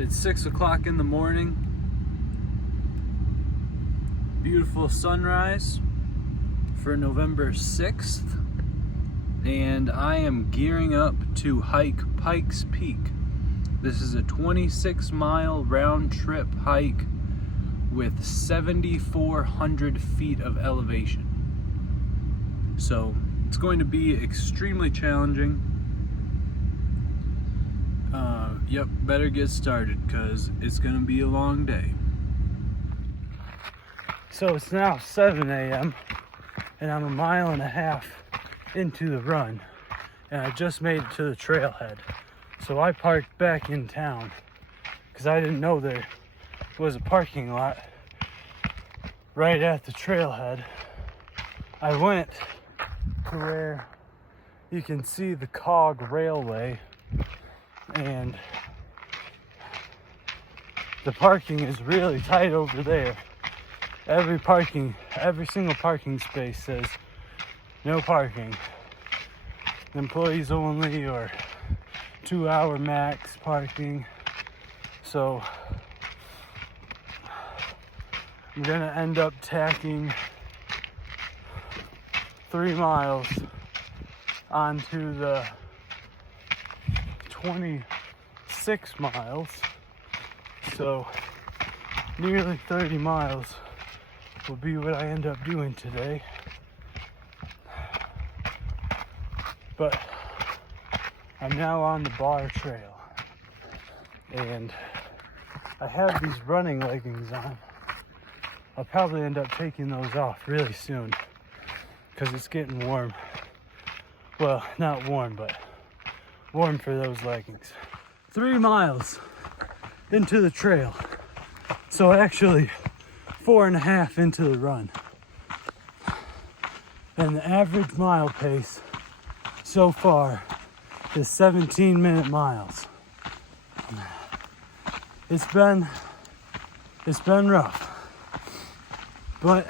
It's 6 o'clock in the morning. Beautiful sunrise for November 6th. And I am gearing up to hike Pikes Peak. This is a 26-mile round trip hike with 7,400 feet of elevation. So it's going to be extremely challenging. Yep, better get started because it's going to be a long day. So it's now 7 a.m. and I'm 1.5 miles into the run, and I just made it to the trailhead. So I parked back in town because I didn't know there was a parking lot right at the trailhead. I went to where you can see the cog railway, and the parking is really tight over there. Every single parking space says no parking, employees only, or 2-hour max parking. So I'm gonna end up tacking 3 miles onto the 26 miles. So nearly 30 miles will be what I end up doing today. But I'm now on the Barr trail, and I have these running leggings on. I'll probably end up taking those off really soon because it's getting warm. Well, not warm, but warm for those leggings. 3 miles into the trail. So actually 4.5 into the run. And the average mile pace so far is 17-minute miles. It's been rough, but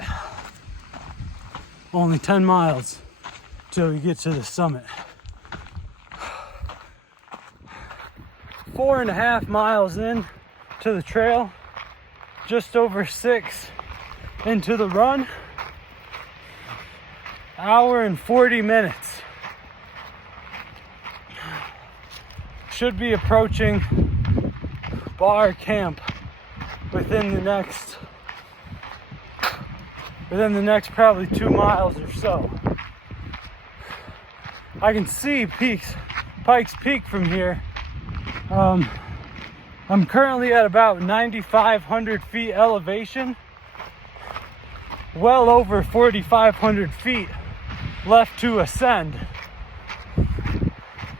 only 10 miles till we get to the summit. 4.5 miles in to the trail, just over 6 into the run. Hour and 40 minutes. Should be approaching Barr camp within the next probably 2 miles or so. I can see Pikes Peak from here. I'm currently at about 9,500 feet elevation, well over 4,500 feet left to ascend,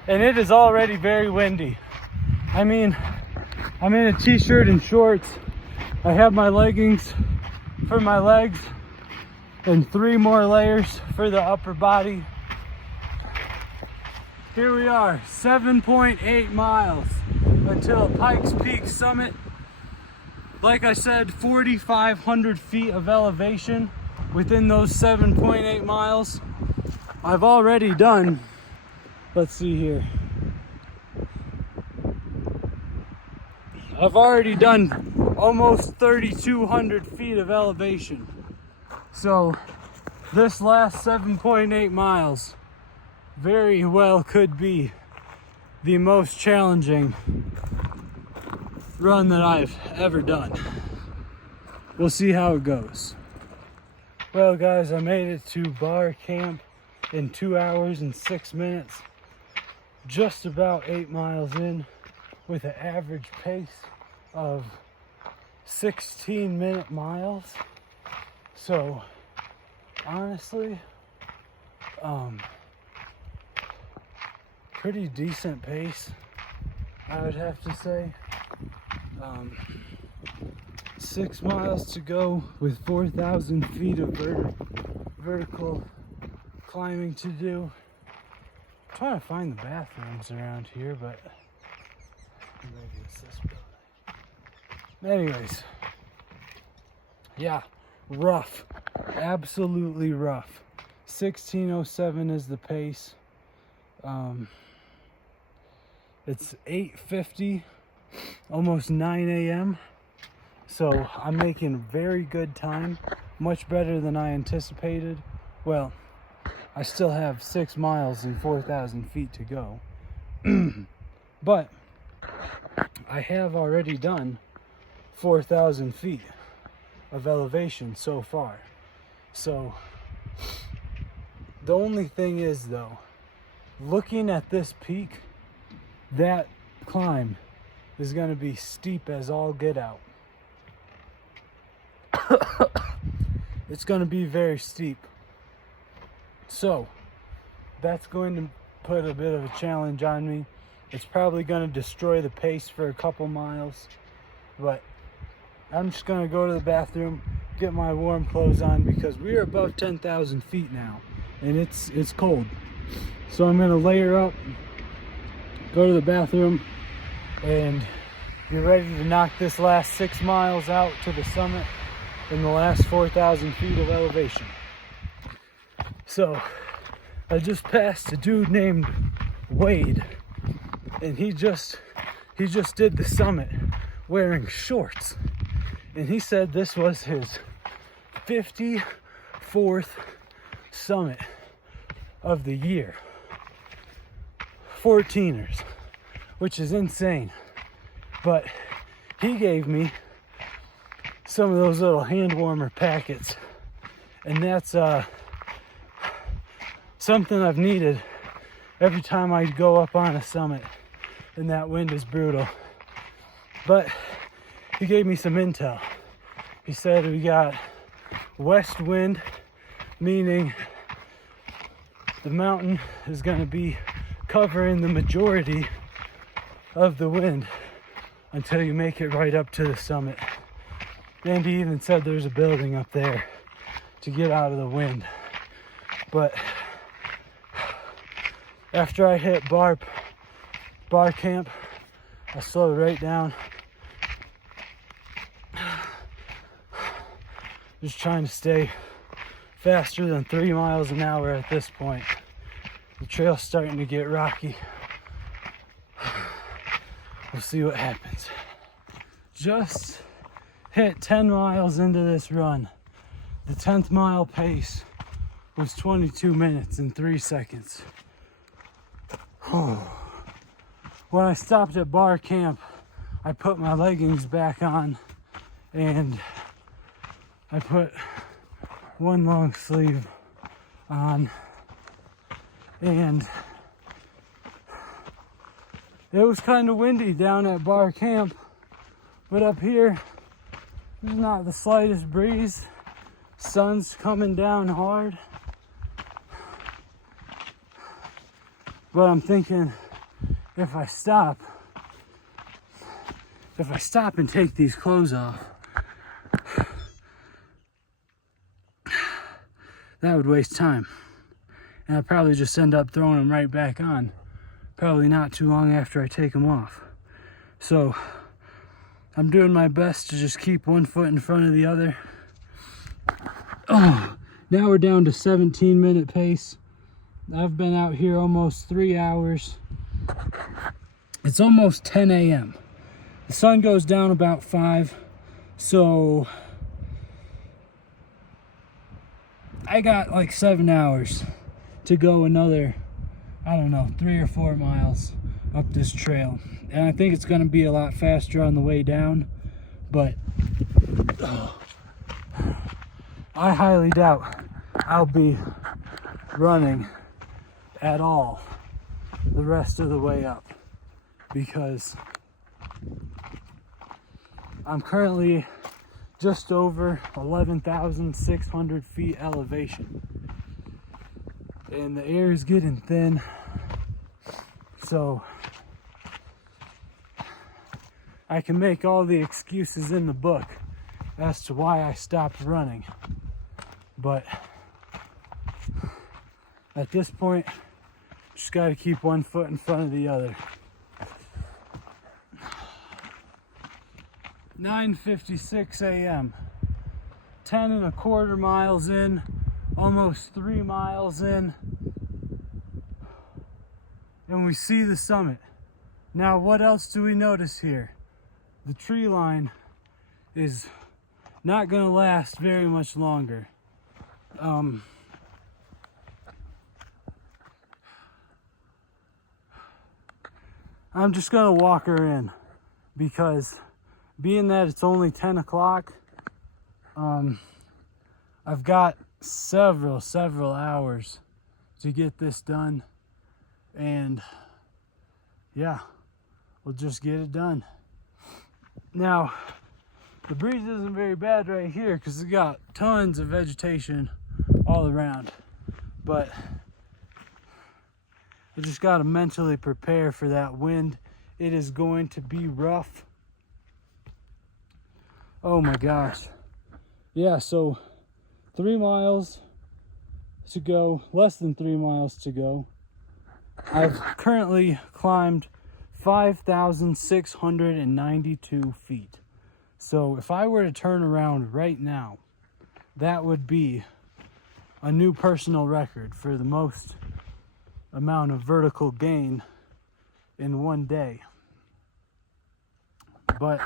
and it is already very windy. I mean, I'm in a t-shirt and shorts. I have my leggings for my legs and 3 more layers for the upper body. Here we are, 7.8 miles until Pikes Peak summit. Like I said, 4,500 feet of elevation within those 7.8 miles. I've already done, let's see here. I've already done almost 3,200 feet of elevation. So this last 7.8 miles very well could be the most challenging run that I've ever done. We'll see how it goes. Well guys, I made it to Barr camp in 2 hours and 6 minutes. Just about 8 miles in with an average pace of 16-minute miles. So honestly, pretty decent pace, I would have to say. 6 miles to go with 4,000 feet of vertical climbing to do. I'm trying to find the bathrooms around here, but maybe it's this building. Anyways, yeah, rough, absolutely rough. 16:07 is the pace. It's 8:50 almost 9 a.m. So I'm making very good time, much better than I anticipated. Well, I still have 6 miles and 4,000 feet to go. But I have already done 4,000 feet of elevation so far. So the only thing is though, looking at this peak, that climb is going to be steep as all get out. It's going to be very steep. So that's going to put a bit of a challenge on me. It's probably going to destroy the pace for a couple miles, but I'm just going to go to the bathroom, get my warm clothes on, because we are above 10,000 feet now and it's cold. So I'm going to layer up, go to the bathroom, and be ready to knock this last 6 miles out to the summit in the last 4,000 feet of elevation. So I just passed a dude named Wade, and he just did the summit wearing shorts, and he said this was his 54th summit of the year. 14ers, which is insane. But he gave me some of those little hand warmer packets, and that's something I've needed every time I go up on a summit and that wind is brutal. But he gave me some intel. He said we got west wind, meaning the mountain is going to be covering the majority of the wind until you make it right up to the summit. And he even said there's a building up there to get out of the wind. But after I hit Barr camp, I slowed right down. Just trying to stay faster than 3 miles an hour at this point. The trail's starting to get rocky. We'll see what happens. Just hit 10 miles into this run. The 10th mile pace was 22 minutes and 3 seconds. When I stopped at Barr camp, I put my leggings back on and I put one long sleeve on, and it was kind of windy down at Barr camp, but up here there's not the slightest breeze. Sun's coming down hard, but I'm thinking if I stop and take these clothes off, that would waste time, and I'd probably just end up throwing them right back on, probably not too long after I take them off. So I'm doing my best to just keep one foot in front of the other. Oh, now we're down to 17-minute pace. I've been out here almost 3 hours. It's almost 10 a.m. The sun goes down about 5, so I got like 7 hours to go another, I don't know, 3 or 4 miles up this trail. And I think it's going to be a lot faster on the way down, but I highly doubt I'll be running at all the rest of the way up, because I'm currently just over 11,600 feet elevation, and the air is getting thin, so I can make all the excuses in the book as to why I stopped running, but at this point, just got to keep one foot in front of the other. 9:56 a.m. 10.25 miles in, almost 3 miles in, and we see the summit. Now, what else do we notice here? the tree line is not going to last very much longer. I'm just going to walk her in because being that it's only 10 o'clock, I've got several hours to get this done, and yeah, we'll just get it done. Now, the breeze isn't very bad right here because it's got tons of vegetation all around, but I just got to mentally prepare for that wind. It is going to be rough. Oh my gosh. Yeah, so 3 miles to go, less than 3 miles to go. I've currently climbed 5,692 feet. So if I were to turn around right now, that would be a new personal record for the most amount of vertical gain in one day. But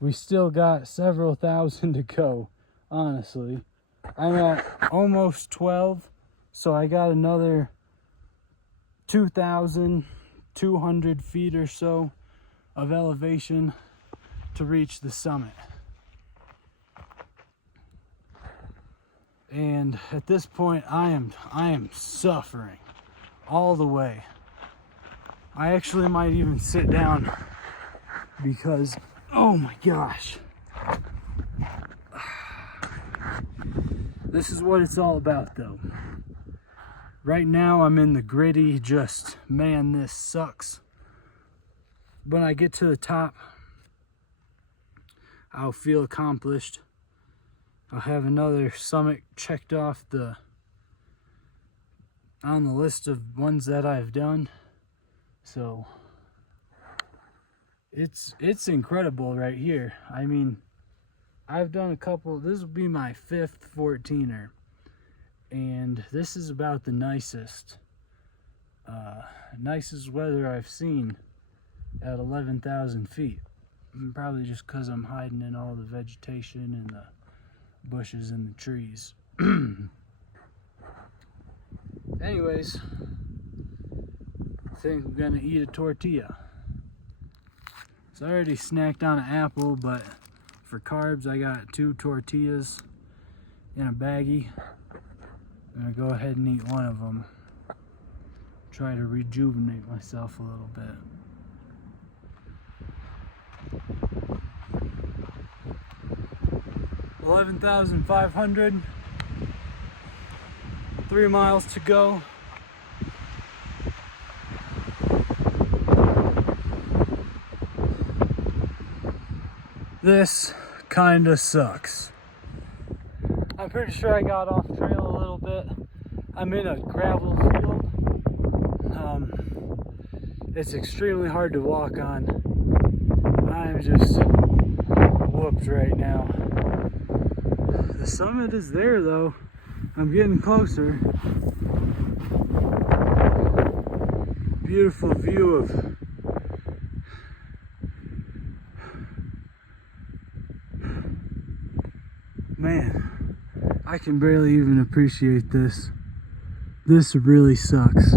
we still got several thousand to go, honestly. I'm at almost 12, so I got another 2,200 feet or so of elevation to reach the summit. And at this point, I am suffering all the way. I actually might even sit down because, oh my gosh, this is what it's all about though. Right now I'm in the gritty, just, man, this sucks. When I get to the top, I'll feel accomplished. I'll have another summit checked off on the list of ones that I've done. So it's incredible right here. I mean, I've done a couple. This will be my 5th 14er, and this is about the nicest weather I've seen at 11,000 feet. Probably just because I'm hiding in all the vegetation and the bushes and the trees. Anyways, I think I'm gonna eat a tortilla. So I already snacked on an apple, but for carbs I got 2 tortillas in a baggie. I'm gonna go ahead and eat one of them. Try to rejuvenate myself a little bit. 11,500, 3 miles to go. This kinda sucks. I'm pretty sure I got off trail a little bit. I'm in a gravel field. It's extremely hard to walk on. I'm just whooped right now. The summit is there though. I'm getting closer. Beautiful view of man, I can barely even appreciate this. This really sucks.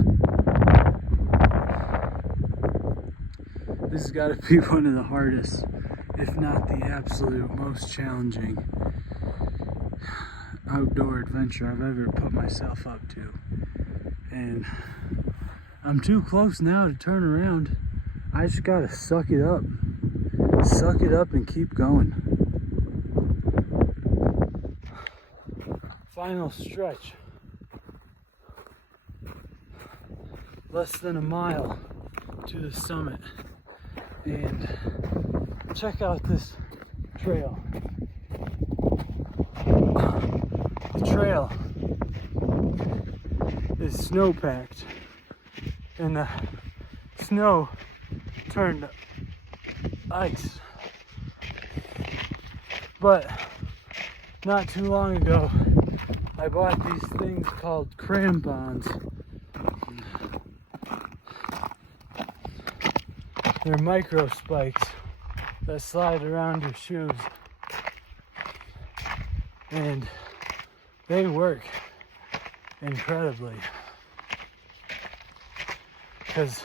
This has got to be one of the hardest, if not the absolute most challenging outdoor adventure I've ever put myself up to. And I'm too close now to turn around. I just gotta suck it up. Suck it up and keep going. Final stretch. Less than a mile to the summit. And check out this trail. The trail is snow-packed, and the snow turned to ice. But not too long ago, I bought these things called crampons. They're micro spikes, that slide around your shoes. And they work incredibly. Because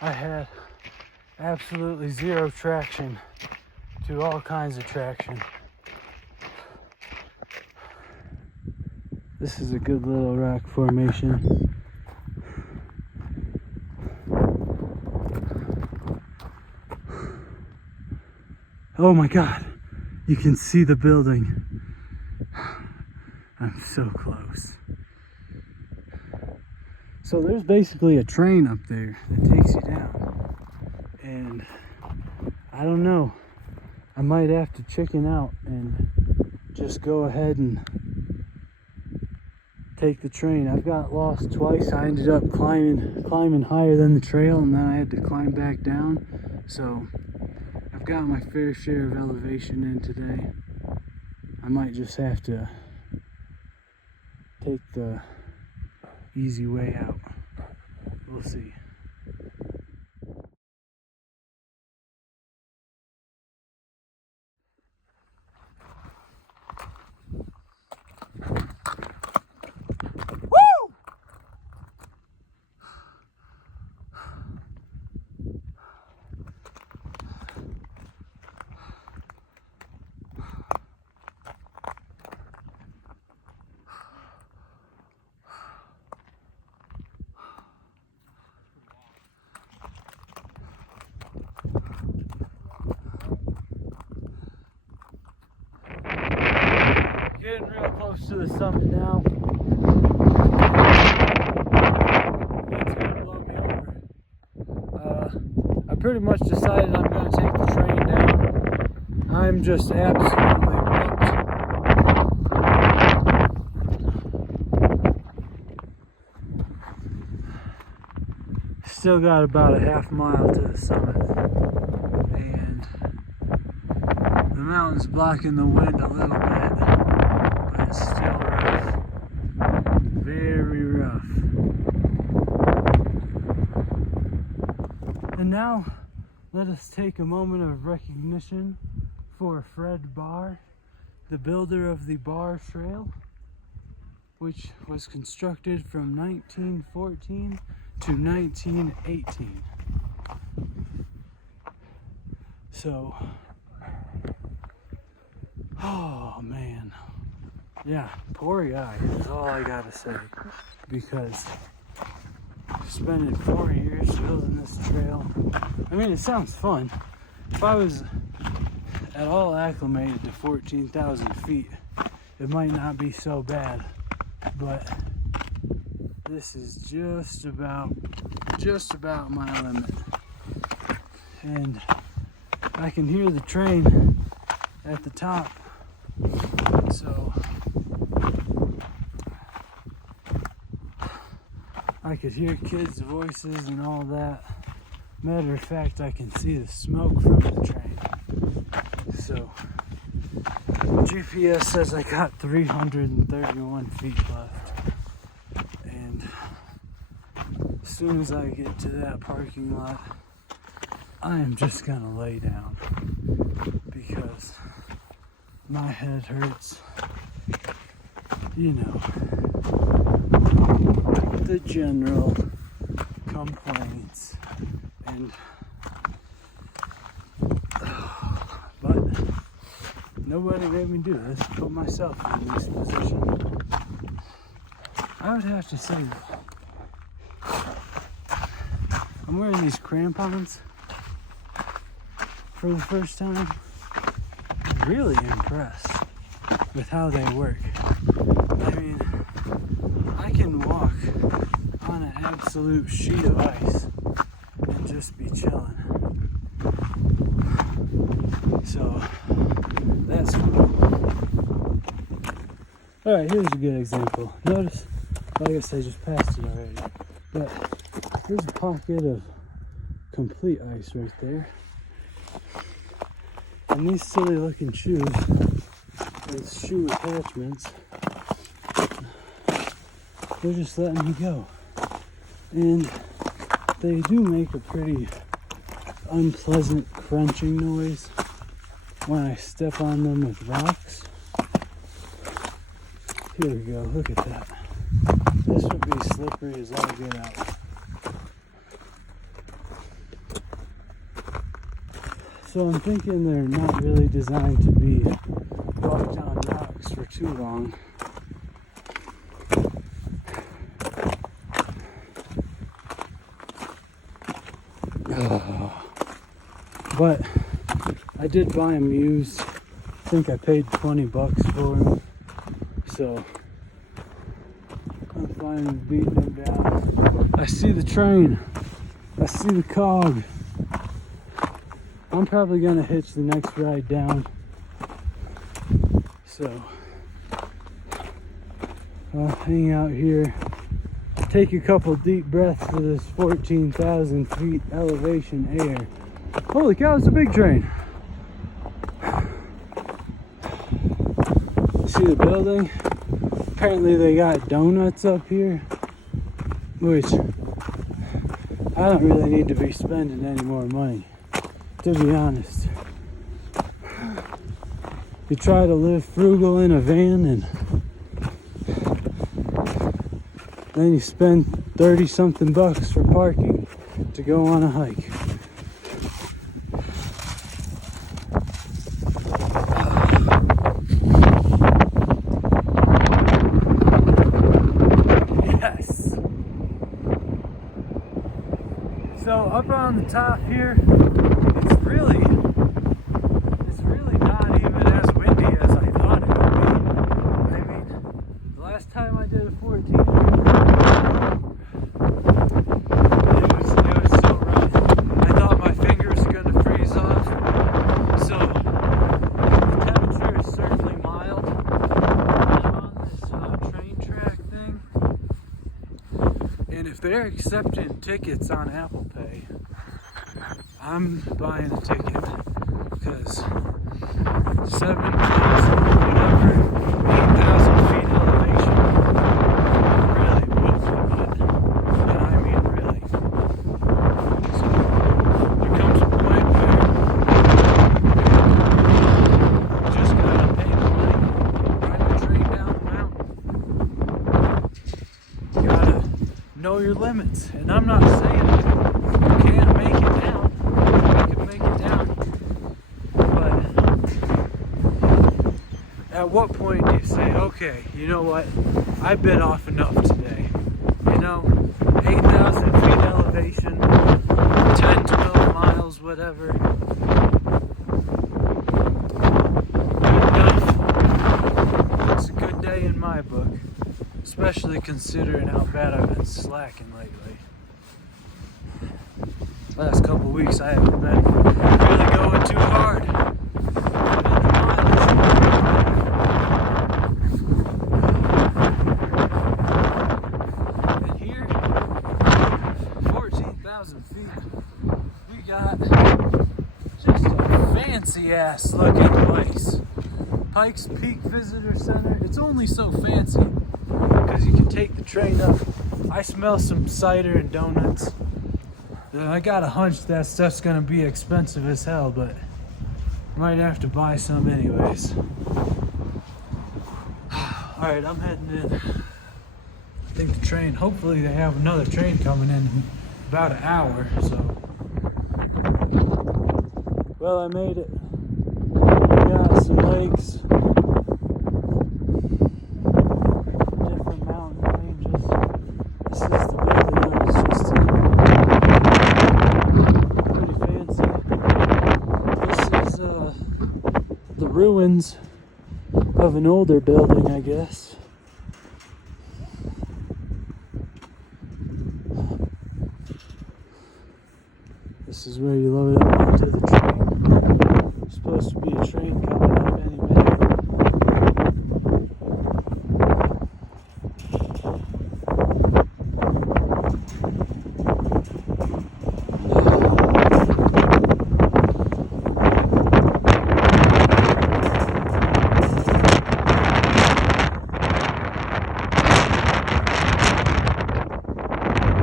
I had absolutely zero traction to all kinds of traction. This is a good little rock formation. Oh my God, you can see the building. I'm so close. So there's basically a train up there that takes you down. And I don't know, I might have to chicken out and just go ahead and take the train. I've got lost twice. I ended up climbing higher than the trail, and then I had to climb back down. So I've got my fair share of elevation in today. I might just have to take the easy way out. We'll see. Getting real close to the summit now. It's gonna blow me over. I pretty much decided I'm gonna take the train down. I'm just absolutely wrecked. Still got about a half mile to the summit, and the mountain's blocking the wind a little bit, but it's still rough. Very rough. And now, let us take a moment of recognition for Fred Barr, the builder of the Barr Trail, which was constructed from 1914 to 1918. So, oh man, yeah, poor guy is all I gotta say, because spending 4 years building this trail, I mean, it sounds fun. If I was at all acclimated to 14,000 feet, it might not be so bad, but this is just about my limit. And I can hear the train at the top, so I could hear kids' voices and all that. Matter of fact, I can see the smoke from the train. So GPS says I got 331 feet left, and as soon as I get to that parking lot, I am just gonna lay down because my head hurts. You know, the general complaints, and but nobody made me do this. Put myself in this position. I would have to say I'm wearing these crampons for the first time. I'm really impressed with how they work. I mean, I can walk on an absolute sheet of ice and just be chilling. So that's cool. Alright, here's a good example. Notice, I guess I just passed it already, but here's a pocket of complete ice right there. And these silly looking shoes with shoe attachments, they're just letting me go. And they do make a pretty unpleasant crunching noise when I step on them with rocks. Here we go, look at that. This would be slippery as all get out. So I'm thinking they're not really designed to be walked on rocks for too long. But I did buy them used. I think I paid $20 for them. So I'm fine with beating them down. I see the train. I see the cog. I'm probably gonna hitch the next ride down. So I'll hang out here, take a couple deep breaths of this 14,000 feet elevation air. Holy cow, it's a big train. See the building? Apparently they got donuts up here, which I don't really need to be spending any more money, to be honest. You try to live frugal in a van and then you spend 30 something bucks for parking to go on a hike. Yes. So up on the top here, it's really not even as windy as I thought it would be. I mean, the last time I did a 14, it was so rough. I thought my fingers were gonna freeze off. So the temperature is certainly mild. I'm on this train track thing, and if they're accepting tickets on Apple Pay, I'm buying a ticket because 7,000, whatever, 8,000 feet elevation really moves my butt. And I mean really. So there comes a point where you just gotta pay the money, ride the train down the mountain. You gotta know your limits. And I'm not saying you can't make it down. You can make it down. At what point do you say, okay, you know what, I bit off enough today? You know, 8,000 feet elevation, 10, 12 miles, whatever. Enough. It's a good day in my book, especially considering how bad I've been slacking lately. Last couple weeks I haven't been really going too hard. Feet, we got just a fancy ass looking place. Pikes Peak Visitor Center. It's only so fancy because you can take the train up. I smell some cider and donuts. I got a hunch that stuff's gonna be expensive as hell, but I might have to buy some anyways. Alright, I'm heading in. I think the train, hopefully they have another train coming in about an hour, so. Well, I made it. We got some lakes, different mountain ranges. This is the building I was just in. Pretty fancy. This is the ruins of an older building, I guess. This is where you load up onto the train. There's supposed to be a train coming up any minute.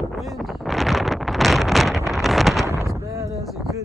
The wind as bad as it could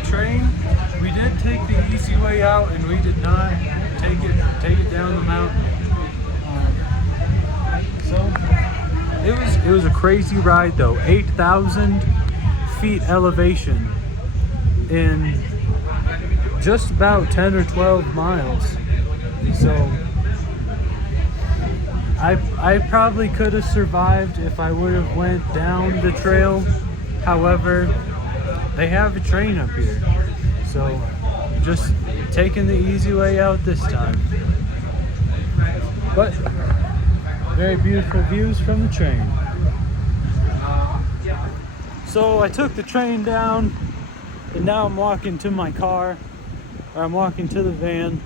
train, we did take the easy way out, and we did not take it down the mountain. So it was a crazy ride though. 8,000 feet elevation in just about 10 or 12 miles. So I probably could have survived if I would have went down the trail. However, they have a train up here, so just taking the easy way out this time. But very beautiful views from the train. So I took the train down, and now I'm walking to my car, or I'm walking to the van.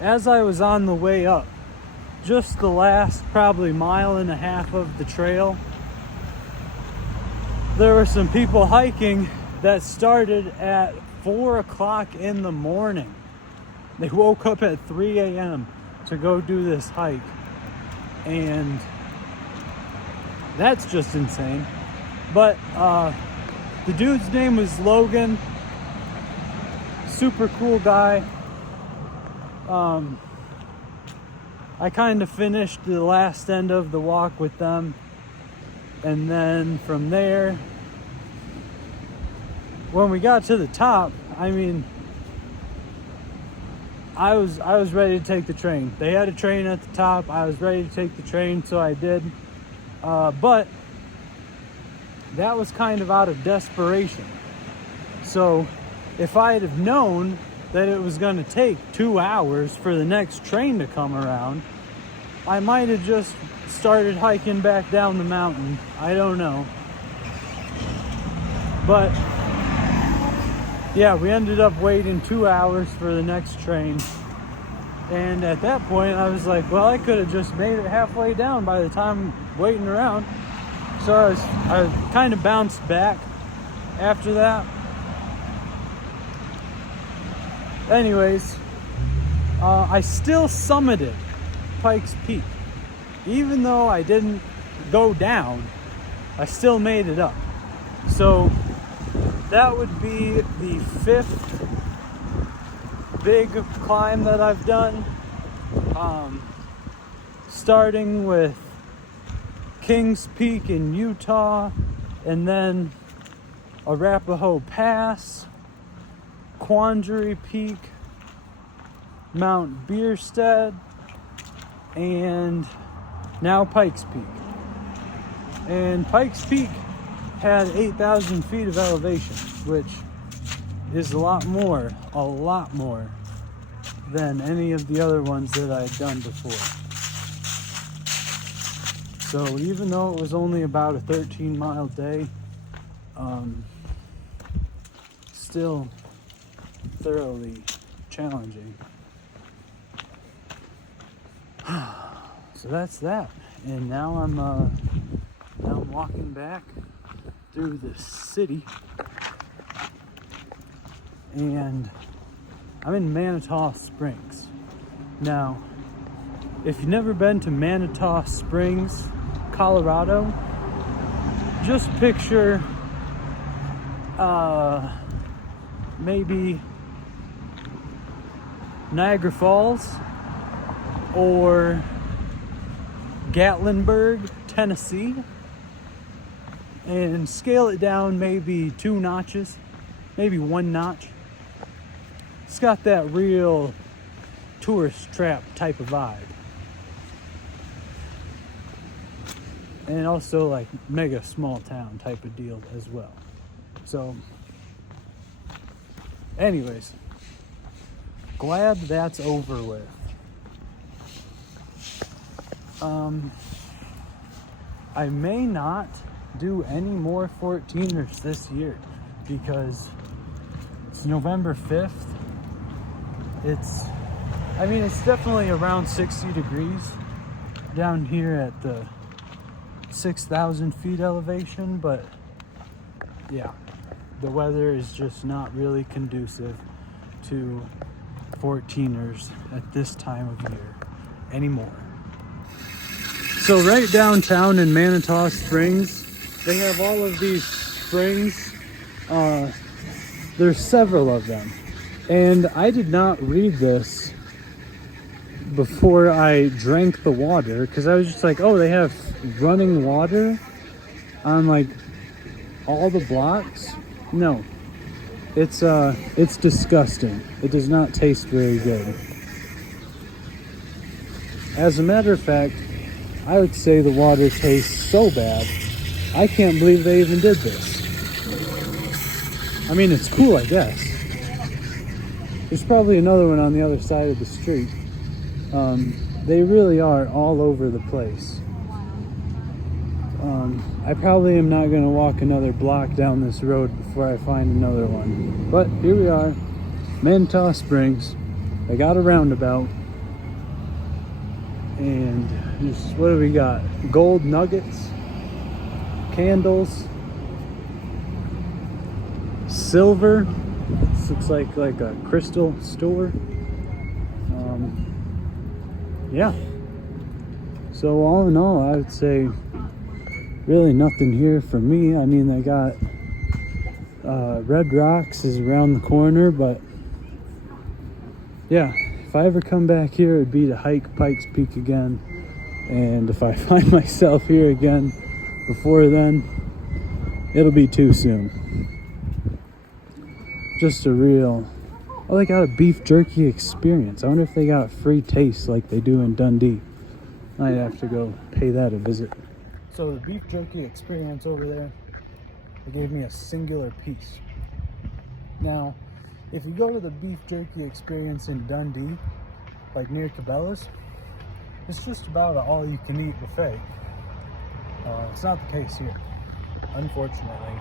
As I was on the way up, just the last probably mile and a half of the trail, there were some people hiking that started at 4 o'clock in the morning. They woke up at 3 a.m. to go do this hike, and that's just insane. But the dude's name was Logan. Super cool guy. I kind of finished the last end of the walk with them, and then from there, when we got to the top, I mean, I was ready to take the train. They had a train at the top. I was ready to take the train, so I did. But that was kind of out of desperation. So if I had have known that it was going to take 2 hours for the next train to come around, I might have just started hiking back down the mountain. I don't know. But yeah, we ended up waiting 2 hours for the next train. And at that point, I was like, well, I could have just made it halfway down by the time waiting around. So I kind of bounced back after that. Anyways, I still summited Pikes Peak. Even though I didn't go down, I still made it up. So that would be the 5th big climb that I've done. Starting with Kings Peak in Utah, and then Arapahoe Pass, Quandary Peak, Mount Bierstead, and now Pikes Peak. And Pikes Peak had 8,000 feet of elevation, which is a lot more than any of the other ones that I had done before. So even though it was only about a 13-mile day, still thoroughly challenging. So that's that. And now I'm walking back through the city, and I'm in Manitou Springs. Now, if you've never been to Manitou Springs, Colorado, just picture maybe Niagara Falls or Gatlinburg, Tennessee, and scale it down maybe 2 notches, maybe 1 notch. It's got that real tourist trap type of vibe. And also like mega small town type of deal as well. So anyways, glad that's over with. I may not do any more 14ers this year because it's November 5th. It's definitely around 60 degrees down here at the 6,000 feet elevation, but yeah, the weather is just not really conducive to 14ers at this time of year anymore. So right downtown in Manitou Springs, they have all of these springs. There's several of them. And I did not read this before I drank the water, because I was just like, oh, they have running water on like all the blocks. No, it's disgusting. It does not taste very good. As a matter of fact, I would say the water tastes so bad, I can't believe they even did this. I mean, it's cool, I guess. There's probably another one on the other side of the street. They really are all over the place. I probably am not going to walk another block down this road before I find another one. But here we are, Mantaw Springs. I got a roundabout. And just, what do we got? Gold nuggets, candles, silver. This looks like a crystal store. Yeah. So all in all, I would say really nothing here for me. I mean, they got Red Rocks is around the corner, but yeah, if I ever come back here, it'd be to hike Pikes Peak again. And if I find myself here again before then, it'll be too soon. Just a real... Oh, they got a beef jerky experience. I wonder if they got free taste like they do in Dundee. I'd have to go pay that a visit. So the beef jerky experience over there, they gave me a singular piece. Now, if you go to the beef jerky experience in Dundee, like near Cabela's, it's just about an all-you-can-eat buffet. It's not the case here, unfortunately.